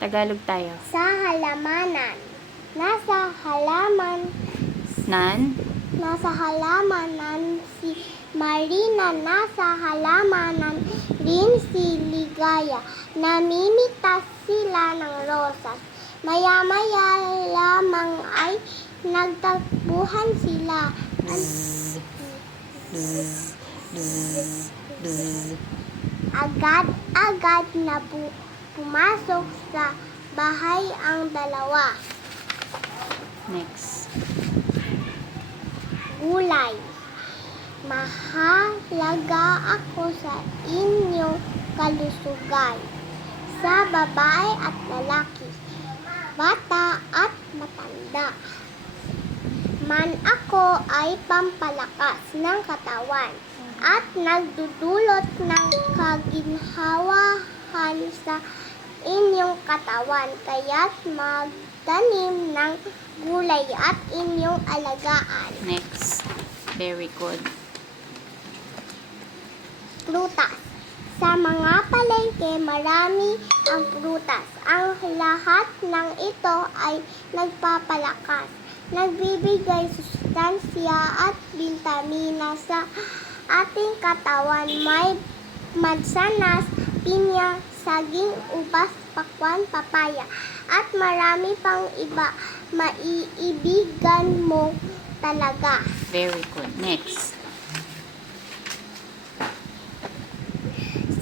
Tagalog tayo. Sa halamanan. Nasa halaman. Nasa halamanan si Marina. Nasa halamanan rin si Ligaya. Namimitas sila ng rosas. Maya-maya lamang ay nagtakbuhan sila. Agad-agad na pumasok sa bahay ang dalawa. Next. Gulay. Mahalaga ako sa inyong kalusugan, sa babae at lalaki, bata at matanda. Man ako ay pampalakas ng katawan at nagdudulot ng kaginhawahan sa inyong katawan, kaya't magtanim ng gulay at inyong alagaan. Next. Very good. Prutas. Sa mga palengke, marami ang prutas. Ang lahat ng ito ay nagpapalakas, nagbibigay sustansya at bitamina sa ating katawan. May mansanas, pinya, saging, ubas, pakwan, papaya, at marami pang iba. Maiibigan mo talaga. Very good. Next.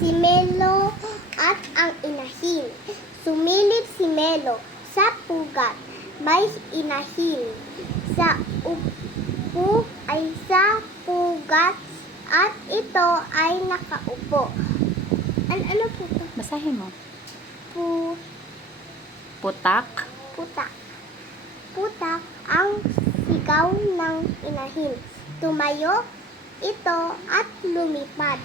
Si Melo at ang inahin. Sumilip si Melo sa pugat. May inahin. Sa upo ay sa pugat at ito ay nakaupo. Ano po ito? Basahin mo. Putak. Putak ang sigaw ng inahin. Tumayo ito at lumipad.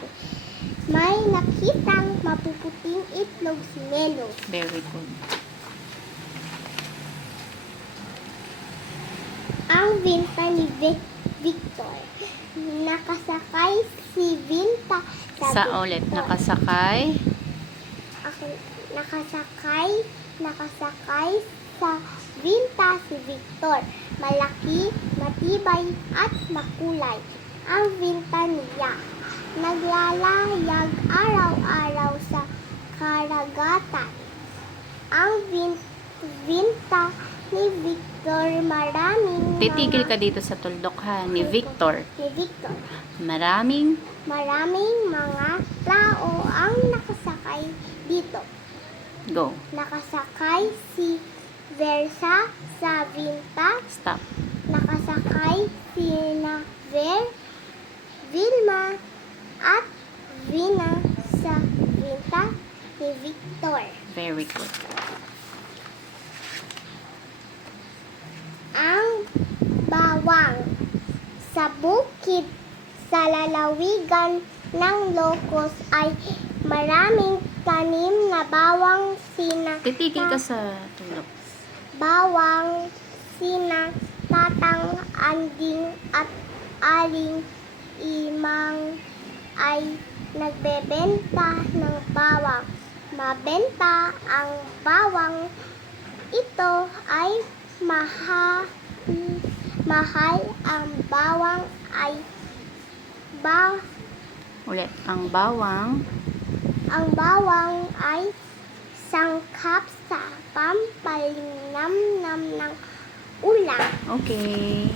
May nakitang mapuputing itlog si Melo. Very good. Ang Vinta ni Victor. Nakasakay si Vinta Sa ulit. Nakasakay. Nakasakay sa Vinta si Victor. Malaki, matibay at makulay ang Vinta niya. Naglalayag araw-araw sa karagatan. Ang Vinta ni Victor maraming Titigil ka dito sa tuldok ha. Ni Victor. Maraming mga tao ang nakasakay dito. Go. Nakasakay si Versa sa Vinta. Stop. Nakasakay si Vilma at Vina sa Vinta ni Victor. Very good. Ang bawang. Sa bukid sa lalawigan ng Locos ay maraming tanim na bawang, Titigil ka sa tuldok. bawang, sina, tatang, anding at aling imang ay nagbebenta ng bawang. Mabenta ang bawang. Ito ay mahal ang bawang ay Ulit. Ang bawang. Ang bawang ay sangkap sa pampalinamnam ng ulam. Okay.